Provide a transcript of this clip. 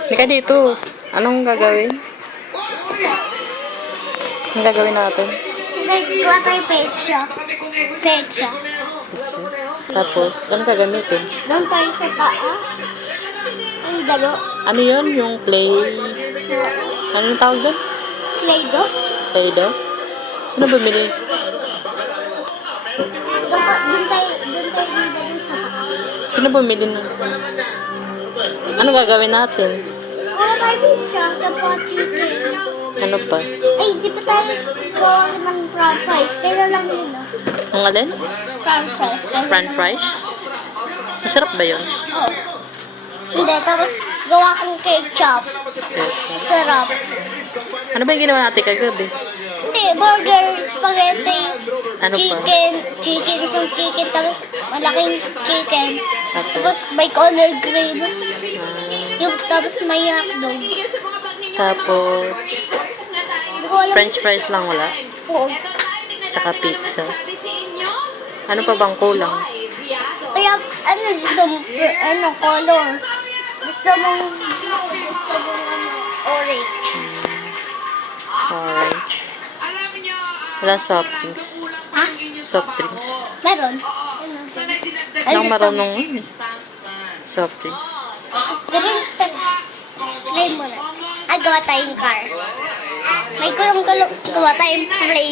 Halika dito. Anong gagawin? Anong gagawin natin? Naggawa tayo petsa. Petsa. Tapos, ano gagamitin? Doon tayo sa taas. Ang dalo. Ano yun? Yung clay? Ano yung tawag doon? Play-doh. Play-doh? Sino bumili? Doon tayo dalo sa taas. Sino bumili nun? Ano gagawin natin? Wala tayo petsa. Kapag chicken. Ano pa? Ay, di pa tayo gawa ng french fries. Kaya lang yun, no? Ang alin? French fries. French fries? Masarap ba yun? Oo. Hindi, tapos gawa kang ketchup. Sarap. Ano ba yung ginawa natin kagabi? Hindi, burger, spaghetti, Ano pa? chicken, tapos malaking chicken. Tapos? Tapos may color green. Yung tapos may hotdog. Tapos, Hindi ko alam. French fries lang wala? Oo. Tsaka pizza. Ano pa bang kulang? Kaya, ano, gusto mo, color. Gusto mong, orange. Orange. Wala soft drinks. Ha? Soft drinks. Meron. Anong marunong soft drinks? Play mo na. Ay, gawa tayong car. May gawa tayong play.